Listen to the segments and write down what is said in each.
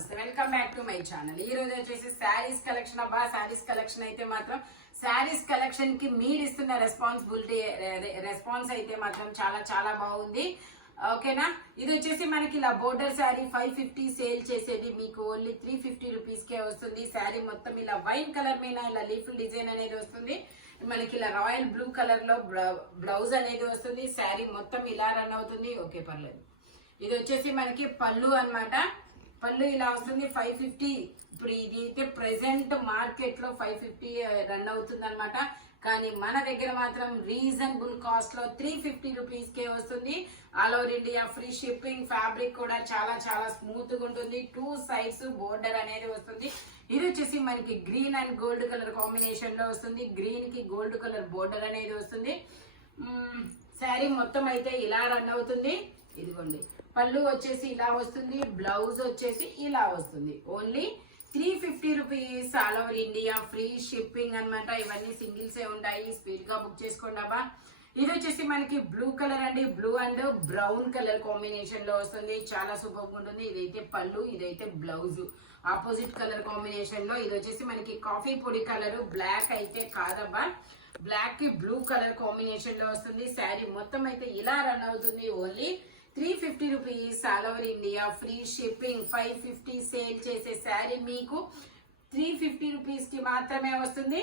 నమస్తే, welcome back to my channel. ఈ రోజు వచ్చేసి శారీస్ కలెక్షన్. అబ్బా శారీస్ కలెక్షన్ అయితే మాత్రం శారీస్ కలెక్షన్ కి మీరు ఇస్తున్న రెస్పాన్స్ అయితే మాత్రం చాలా చాలా బాగుంది. ఓకేనా, ఇది వచ్చేసి మనకి ఇలా బోర్డర్ శారీ 550 సేల్ చేసేది మీకు ఓన్లీ 350 రూపీస్ కే వస్తుంది. శారీ మొత్తం ఇలా వైన్ కలర్ మీద ఇలా లీఫ్ డిజైన్ అనేది వస్తుంది. మనకి ఇలా రాయల్ బ్లూ కలర్ లో బ్లౌజ్ అనేది వస్తుంది. శారీ మొత్తం ఇలా రన్ అవుతుంది. ఓకే, పర్లేదు. ఇది వచ్చేసి మనకి పళ్ళు అన్నమాట. పళ్ళు ఇలా వస్తుంది 550. ఇప్పుడు ఇది అయితే ప్రెసెంట్ మార్కెట్ లో 550 రన్ అవుతుంది అనమాట. కానీ మన దగ్గర మాత్రం రీజనబుల్ కాస్ట్ లో 350 రూపీస్ కే వస్తుంది. All over India free shipping. Fabric కూడా చాలా చాలా స్మూత్ గా ఉంటుంది. 2 సైడ్స్ బోర్డర్ అనేది వస్తుంది. ఇది వచ్చేసి మనకి green and gold colour combination లో వస్తుంది. గ్రీన్ కి గోల్డ్ కలర్ బోర్డర్ అనేది వస్తుంది. శారీ మొత్తం అయితే ఇలా రన్ అవుతుంది. ఇదిగోండి, పళ్ళు వచ్చేసి ఇలా వస్తుంది. బ్లౌజ్ వచ్చేసి ఇలా వస్తుంది. Only 350 rupees. All over India free shipping అనమాట. ఇవన్నీ సింగిల్స్ ఏ ఉంటాయి. స్పీడ్ గా బుక్ చేసుకోండి అబ్బా. ఇది వచ్చేసి మనకి బ్లూ కలర్ అండి. Blue and brown colour combination లో వస్తుంది. చాలా సూపర్ ఉంటుంది. ఇదైతే పళ్ళు, ఇదైతే బ్లౌజ్. ఆపోజిట్ కలర్ కాంబినేషన్ లో. ఇది వచ్చేసి మనకి కాఫీ పొడి కలర్. బ్లాక్ అయితే కాదబ్బా, బ్లాక్ కి బ్లూ కలర్ కాంబినేషన్ లో వస్తుంది. శారీ మొత్తం అయితే ఇలా రన్ అవుతుంది. Only 350 rupees. All over India free shipping. 550 sale చేసే శారీ మీకు 350 రూపీస్ కి మాత్రమే వస్తుంది.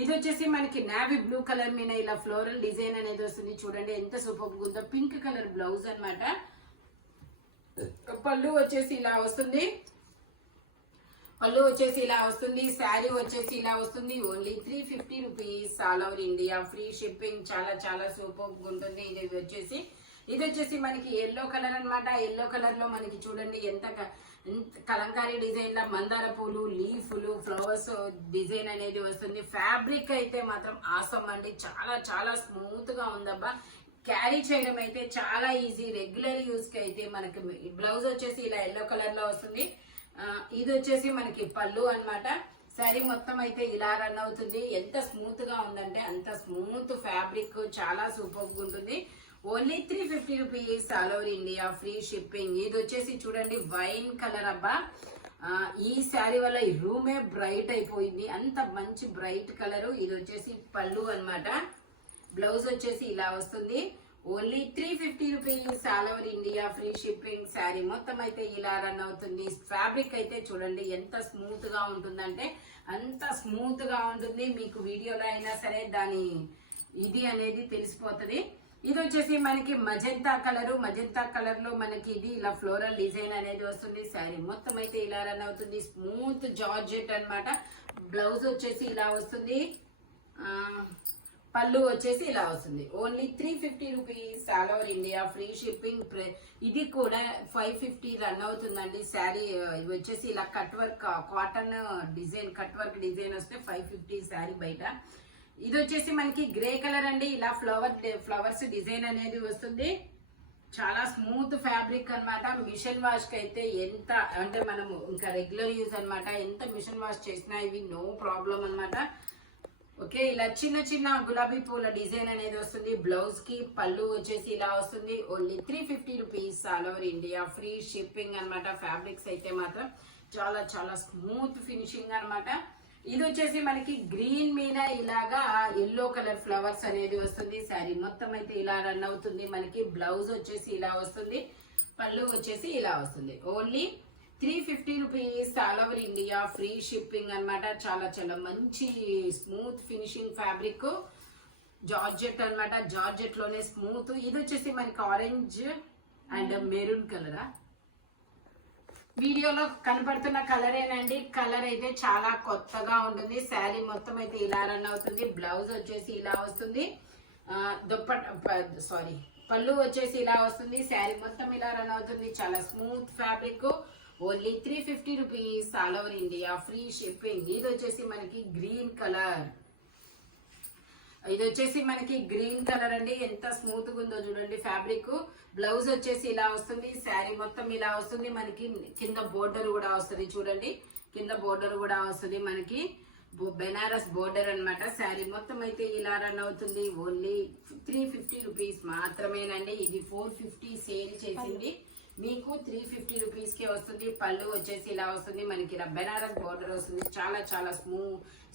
ఇది వచ్చేసి మనకి నావీ బ్లూ కలర్ మీద ఇలా ఫ్లోరల్ డిజైన్ అనేది వస్తుంది. చూడండి ఎంత సూపర్ ఉందో. పింక్ కలర్ బ్లౌజ్ అన్నమాట. పళ్ళు వచ్చేసి ఇలా వస్తుంది. పళ్ళు వచ్చేసి ఇలా వస్తుంది. శారీ వచ్చేసి ఇలా వస్తుంది. Only 350 rupees. All over India free shipping. చాలా చాలా సూపర్ ఉంటుంది. ఇది వచ్చేసి మనకి ఎల్లో కలర్ అన్నమాట. ఎల్లో కలర్ లో మనకి చూడండి ఎంత కలంకారీ డిజైన్ లా మందార పూలు, లీఫ్లు, ఫ్లవర్స్ డిజైన్ అనేది వస్తుంది. ఫ్యాబ్రిక్ అయితే మాత్రం ఆసమ్ అండి. చాలా చాలా స్మూత్ గా ఉందబ్బా. క్యారీ చేయడం అయితే చాలా ఈజీ. రెగ్యులర్ యూస్ కి అయితే మనకి బ్లౌజ్ వచ్చేసి ఇలా ఎల్లో కలర్ లో వస్తుంది. ఇది వచ్చేసి మనకి పళ్ళు అన్నమాట. శారీ మొత్తం అయితే ఇలా రన్ అవుతుంది. ఎంత స్మూత్ గా ఉందంటే అంత స్మూత్ ఫ్యాబ్రిక్. చాలా సూపర్ గా ఉంటుంది. Only 350 rupees. All over India free shipping. ఇది వచ్చేసి చూడండి వైన్ కలర్ అబ్బా. ఈ శారీ వల్ల ఈ రూమే బ్రైట్ అయిపోయింది. అంత మంచి బ్రైట్ కలర్. ఇది వచ్చేసి పళ్ళు అన్నమాట. బ్లౌజ్ వచ్చేసి ఇలా వస్తుంది. Only 350 rupees. All over India free shipping. Sari మొత్తం అయితే ఇలా రన్ అవుతుంది. ఫ్యాబ్రిక్ అయితే చూడండి ఎంత స్మూత్ గా ఉంటుందంటే అంత స్మూత్ గా ఉంటుంది. మీకు వీడియోలో అయినా సరే దాని ఇది అనేది తెలిసిపోతుంది. ఇది వచ్చేసి మనకి మజంతా కలర్. మజంతా కలర్ లో మనకి ఇది ఇలా ఫ్లోరల్ డిజైన్ అనేది వస్తుంది. శారీ మొత్తం అయితే ఇలా రన్ అవుతుంది. స్మూత్ జార్జెట్ అన్నమాట. బ్లౌజ్ వచ్చేసి ఇలా వస్తుంది. పళ్ళు వచ్చేసి ఇలా వస్తుంది. Only 350 rupees. All over India free shipping. ఇది కూడా 550 రన్ అవుతుందండి. శారీ ఇవి వచ్చేసి ఇలా cut work cotton design, cut work design వస్తే 550 శారీ బయట. ఇది వచ్చేసి మనకి గ్రే కలర్ అండి. ఇలా ఫ్లవర్స్ డిజైన్ అనేది వస్తుంది. చాలా స్మూత్ ఫ్యాబ్రిక్ అన్నమాట. మిషన్ వాష్ కి అయితే ఎంత అంటే మనం ఇంకా రెగ్యులర్ యూజ్ అన్నమాట. ఎంత మిషన్ వాష్ చేసినా ఇవి నో ప్రాబ్లం అన్నమాట. ఓకే, ఇలా చిన్న చిన్న గులాబీ పూల డిజైన్ అనేది వస్తుంది. బ్లౌజ్ కి పళ్ళు వచ్చేసి ఇలా వస్తుంది. Only 350 rupees. All over India free shipping అన్నమాట. ఫ్యాబ్రిక్స్ అయితే మాత్రం చాలా చాలా స్మూత్ ఫినిషింగ్ అన్నమాట. ఇది వచ్చేసి మనకి గ్రీన్ మీద ఇలాగా ఎల్లో కలర్ ఫ్లవర్స్ అనేది వస్తుంది. శారీ మొత్తం అయితే ఇలా రన్ అవుతుంది. మనకి బ్లౌజ్ వచ్చేసి ఇలా వస్తుంది. పళ్ళు వచ్చేసి ఇలా వస్తుంది. Only 350 rupees. All over India free shipping అన్నమాట. చాలా చాలా మంచి స్మూత్ ఫినిషింగ్ ఫ్యాబ్రిక్. జార్జెట్ అన్నమాట. జార్జెట్ లోనే స్మూత్. ఇది వచ్చేసి మనకి ఆరెంజ్ అండ్ మెరూన్ కలరా. వీడియోలో కనపడుతున్న కలరేనండి. కలర్ అయితే చాలా కొత్తగా ఉంటుంది. శారీ మొత్తం అయితే ఇలా రన్ అవుతుంది. బ్లౌజ్ వచ్చేసి ఇలా వస్తుంది. పళ్ళు వచ్చేసి ఇలా వస్తుంది. శారీ మొత్తం ఇలా రన్ అవుతుంది. చాలా smooth fabric. Only 350 rupees. All over India free shipping. ఇది వచ్చేసి మనకి గ్రీన్ కలర్. ఇది వచ్చేసి మనకి గ్రీన్ కలర్ అండి. ఎంత స్మూత్ గా ఉందో చూడండి ఫ్యాబ్రిక్. బ్లౌజ్ వచ్చేసి ఇలా వస్తుంది. శారీ మొత్తం ఇలా వస్తుంది. మనకి కింద బోర్డర్ కూడా వస్తుంది. చూడండి కింద బోర్డర్ కూడా వస్తుంది. మనకి బెనారస్ బోర్డర్ అన్నమాట. శారీ మొత్తం అయితే ఇలా రన్ అవుతుంది. ఓన్లీ 350 రూపీస్ మాత్రమేనండి. ఇది 450 సేల్ చేసింది. మీకు 350 రూపీస్కే వస్తుంది. పళ్ళు వచ్చేసి ఇలా వస్తుంది, మనకి ఇలా బెనారస్ బార్డర్ వస్తుంది, చాలా చాలా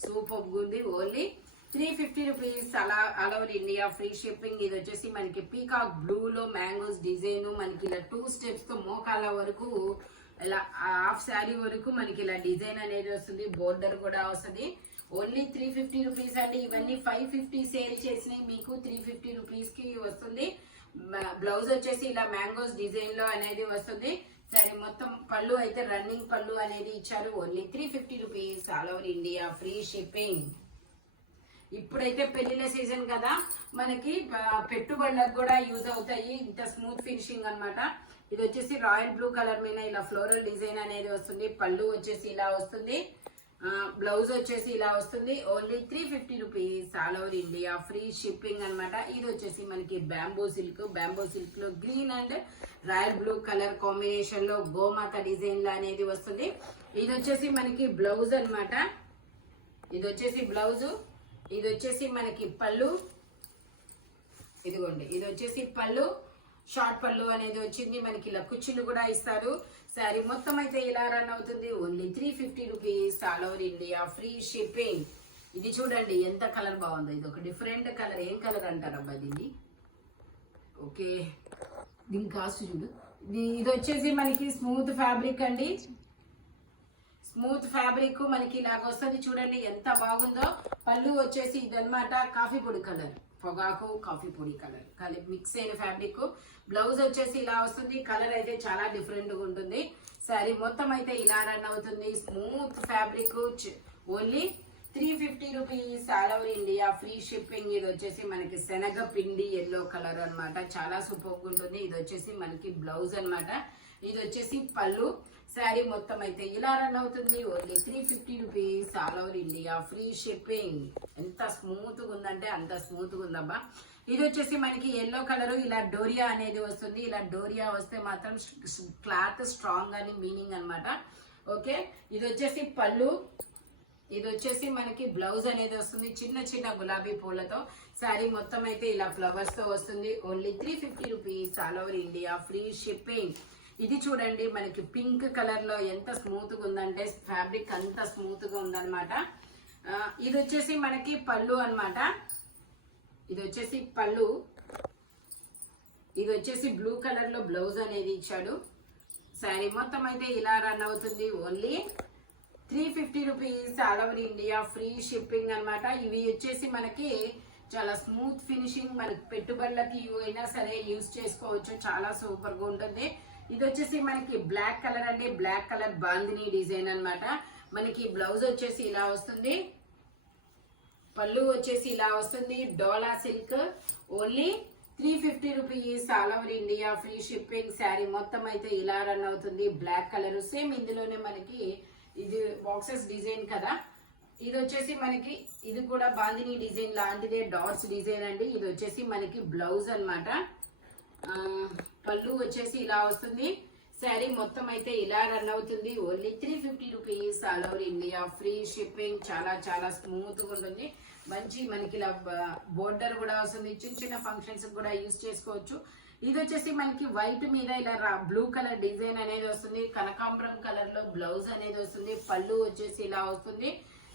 సూపర్గా ఉంది. Only 350 rupees all over India, free shipping. ఇది వచ్చేసి మనకి పీకాక్ బ్లూలో మ్యాంగోస్ డిజైన్, మనకి ఇలా 2 స్టెప్స్ తో మోకాల వరకు ఇలా హాఫ్ శారీ వరకు మనకి ఇలా డిజైన్ అనేది వస్తుంది, బోర్డర్ కూడా వస్తుంది. ఓన్లీ 350 రూపీస్ అండి. ఇవన్నీ 550 సేల్ చేసినాయి, మీకు 350 రూపీస్ కి వస్తుంది. బ్లౌజ్ వచ్చేసి ఇలా మ్యాంగోస్ డిజైన్ లో అనేది వస్తుంది. సరే మొత్తం పళ్ళు అయితే రన్నింగ్ పళ్ళు అనేది ఇచ్చారు. Only 350 rupees all over India, free shipping. ఇప్పుడైతే పెళ్లిళ్ళ సీజన్ కదా, మనకి పెట్టుబడులకు కూడా యూజ్ అవుతాయి. ఇంత స్మూత్ ఫినిషింగ్ అన్నమాట. ఇది వచ్చేసి రాయల్ బ్లూ కలర్ మీద ఇలా ఫ్లోరల్ డిజైన్ అనేది వస్తుంది. పళ్ళు వచ్చేసి ఇలా వస్తుంది, బ్లౌజ్ వచ్చేసి ఇలా వస్తుంది. Only 350 rupees all over India, free shipping అన్నమాట. ఇది వచ్చేసి మనకి బ్యాంబో సిల్క్ లో green and royal blue colour combination లో గోమాత డిజైన్ లా అనేది వస్తుంది. ఇది వచ్చేసి మనకి బ్లౌజ్ అన్నమాట. ఇది వచ్చేసి బ్లౌజ్, ఇది వచ్చేసి మనకి పళ్ళు. ఇదిగోండి, ఇది వచ్చేసి పళ్ళు, షార్ట్ పళ్ళు అనేది వచ్చింది. మనకి ఇలా కుచ్చులు కూడా ఇస్తారు. శారీ మొత్తం అయితే ఇలా రన్ అవుతుంది. Only 350 rupees all over India, free shipping. ఇది చూడండి ఎంత కలర్ బాగుందో, ఇది ఒక డిఫరెంట్ కలర్. ఏం కలర్ అంటారబ్బా దీన్ని? ఓకే, దీని కాస్ట్ చూడు. ఇది వచ్చేసి మనకి స్మూత్ ఫ్యాబ్రిక్ అండి. స్మూత్ ఫ్యాబ్రిక్ మనకి ఇలాగ వస్తుంది. చూడండి ఎంత బాగుందో. పళ్ళు వచ్చేసి ఇదన్నమాట, కాఫీ పొడి కలర్, పొగాకు కాఫీ పొడి కలర్ కలిపి మిక్స్ అయిన ఫ్యాబ్రిక్. బ్లౌజ్ వచ్చేసి ఇలా వస్తుంది. కలర్ అయితే చాలా డిఫరెంట్ గా ఉంటుంది. శారీ మొత్తం అయితే ఇలా రన్ అవుతుంది. Smooth fabric. Only 350 rupees all over India, free shipping. ఇది వచ్చేసి మనకి శనగ పిండి ఎల్లో కలర్ అన్నమాట, చాలా సూపర్ ఉంటుంది. ఇది వచ్చేసి మనకి బ్లౌజ్ అన్నమాట. ఇది వచ్చేసి పళ్ళు. శారీ మొత్తం అయితే ఇలా రన్ అవుతుంది. Only 350 rupees all over India, free shipping. ఎంత స్మూత్ గా ఉందంటే అంత స్మూత్ గా ఉందబ్బా. ఇది వచ్చేసి మనకి ఎల్లో కలర్, ఇలా డోరియా అనేది వస్తుంది. ఇలా డోరియా వస్తే మాత్రం క్లాత్ స్ట్రాంగ్ అని మీనింగ్ అన్నమాట. ఓకే, ఇది వచ్చేసి పళ్ళు. ఇది వచ్చేసి మనకి బ్లౌజ్ అనేది వస్తుంది, చిన్న చిన్న గులాబీ పూలతో. శారీ మొత్తం అయితే ఇలా ఫ్లవర్స్ తో వస్తుంది. Only 350 rupees all over India, free shipping. ఇది చూడండి మనకి పింక్ కలర్ లో ఎంత స్మూత్ గా ఉందంటే, ఫ్యాబ్రిక్ అంత స్మూత్ గా ఉందన్నమాట. ఇది వచ్చేసి మనకి పళ్ళు అన్నమాట. ఇది వచ్చేసి పళ్ళు. ఇది వచ్చేసి బ్లూ కలర్ లో బ్లౌజ్ అనేది ఇచ్చాడు. శారీ మొత్తం అయితే ఇలా రన్ అవుతుంది. Only 350 rupees all over India, free shipping అన్నమాట. ఇవి వచ్చేసి మనకి చాలా స్మూత్ ఫినిషింగ్, మనకి పెట్టుబడులకి అయినా సరే యూజ్ చేసుకోవచ్చు, చాలా సూపర్ గా ఉంటుంది. ఇది వచ్చేసి మనకి బ్లాక్ కలర్ అండి, బ్లాక్ కలర్ బాందిని డిజైన్ అన్నమాట. మనకి బ్లౌజ్ వచ్చేసి ఇలా వస్తుంది, పళ్ళు వచ్చేసి ఇలా వస్తుంది. Dola silk. Only 350 rupees all over India, free shipping. Sari మొత్తం అయితే ఇలా రన్ అవుతుంది. బ్లాక్ కలర్ సేమ్ ఇందులోనే మనకి ఇది బాక్సెస్ డిజైన్ కదా. ఇది వచ్చేసి మనకి ఇది కూడా బాందిని డిజైన్ లాంటిదే, డాట్స్ డిజైన్ అండి. ఇది వచ్చేసి మనకి బ్లౌజ్ అన్నమాట. పళ్ళు వచ్చేసి ఇలా వస్తుంది. శారీ మొత్తం అయితే ఇలా రన్ అవుతుంది. Only 350 rupees all over India, free shipping. చాలా చాలా స్మూత్ గా ఉంటుంది. మంచి మనకి ఇలా బోర్డర్ కూడా వస్తుంది, చిన్న చిన్న ఫంక్షన్స్ కూడా యూజ్ చేసుకోవచ్చు. ఇది వచ్చేసి మనకి వైట్ మీద ఇలా బ్లూ కలర్ డిజైన్ అనేది వస్తుంది. కనకాంబరం కలర్ లో బ్లౌజ్ అనేది వస్తుంది. పళ్ళు వచ్చేసి ఇలా వస్తుంది.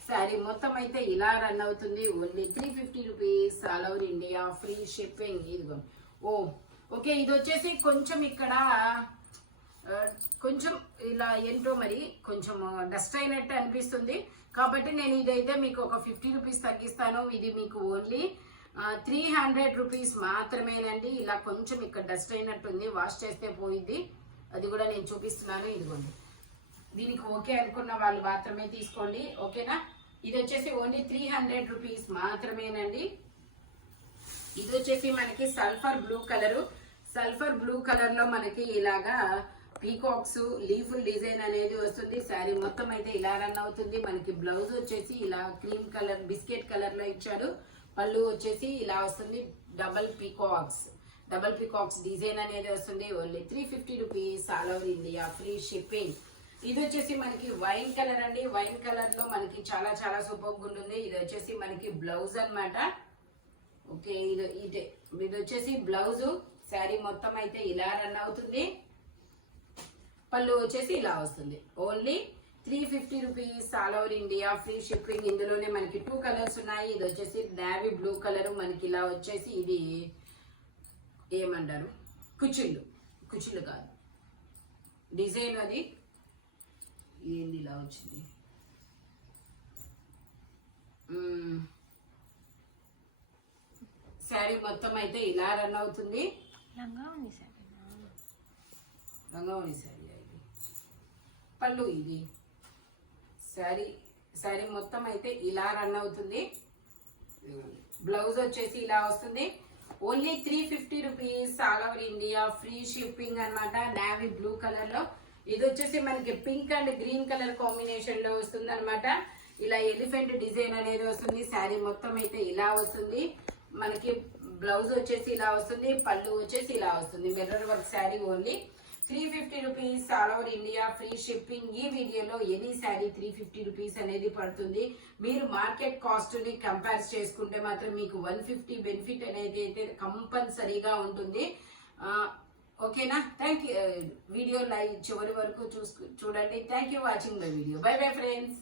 శారీ మొత్తం అయితే ఇలా రన్ అవుతుంది. Only 350 rupees all over India, free shipping. ఇదిగో ఓకే, ఇది వచ్చేసి కొంచెం ఇక్కడ కొంచెం ఇలా ఏంటో మరి కొంచెం డస్ట్ అయినట్టు అనిపిస్తుంది. కాబట్టి నేను ఇదైతే మీకు ఒక 50 రూపీస్ తగ్గిస్తాను. ఇది మీకు ఓన్లీ 300 రూపీస్ మాత్రమేనండి. ఇలా కొంచెం ఇక్కడ డస్ట్ అయినట్టుంది, వాష్ చేస్తే పోయిద్ది. అది కూడా నేను చూపిస్తున్నాను. ఇదిగోండి, దీనికి ఓకే అనుకున్న వాళ్ళు మాత్రమే తీసుకోండి, ఓకేనా. ఇది వచ్చేసి ఓన్లీ 300 రూపీస్ మాత్రమేనండి. ఇది వచ్చేసి మనకి sulphur blue colour. Sulphur blue colour లో మనకి ఇలాగా పీకాక్స్ లీఫ్ డిజైన్ అనేది వస్తుంది. శారీ మొత్తం అయితే ఇలా రన్ అవుతుంది. మనకి బ్లౌజ్ వచ్చేసి ఇలా క్రీమ్ కలర్ బిస్కెట్ కలర్ లో ఇచ్చాడు. పళ్ళు వచ్చేసి ఇలా వస్తుంది. డబల్ పీకాక్స్ డిజైన్ అనేది వస్తుంది. Only 350 rupees all over India, free shipping. ఇది వచ్చేసి మనకి వైన్ కలర్ అండి. వైన్ కలర్ లో మనకి చాలా చాలా సూపర్ గా ఉంటుంది. ఇది వచ్చేసి మనకి బ్లౌజ్ అన్నమాట. ఓకే, ఇది వచ్చేసి బ్లౌజ్. శారీ మొత్తం అయితే ఇలా రన్ అవుతుంది. పళ్ళు వచ్చేసి ఇలా వస్తుంది. Only 350 rupees all over India, free shipping. ఇందులోనే మనకి 2 కలర్స్ ఉన్నాయి. ఇది వచ్చేసి నేవీ బ్లూ కలర్, మనకి ఇలా వచ్చేసి ఇది ఏమంటారు కుచ్చిళ్ళు కాదు డిజైన్, అది ఏంది ఇలా వచ్చింది. శారీ మొత్తం అయితే ఇలా రన్ అవుతుంది. లంగావోని శారీ ఇది. పళ్ళు ఇది. శారీ మొత్తం అయితే ఇలా రన్ అవుతుంది. బ్లౌజ్ వచ్చేసి ఇలా వస్తుంది. Only 350 rupees all over India, free shipping అన్నమాట. నేవీ బ్లూ కలర్ లో, ఇది వచ్చేసి మనకి pink and green colour combination లో వస్తుంది అనమాట. ఇలా ఎలిఫెంట్ డిజైన్ అనేది వస్తుంది. శారీ మొత్తం అయితే ఇలా వస్తుంది. మనకి బ్లౌజ్ వచ్చేసి ఇలా వస్తుంది. పళ్ళు వచ్చేసి ఇలా వస్తుంది. Mirror work sari. Only 350 rupees all over India, free shipping. ఈ వీడియోలో ఎనీ శారీ 350 రూపీస్ అనేది పడుతుంది. మీరు మార్కెట్ కాస్ట్ ని కంపేర్ చేసుకుంటే మాత్రం మీకు 150 బెనిఫిట్ అనేది అయితే కంపల్సరీగా ఉంటుంది. ఓకేనా? Thank you. వీడియో లైక్ చివరి వరకు చూడండి. Thank you watching the video. By bye friends.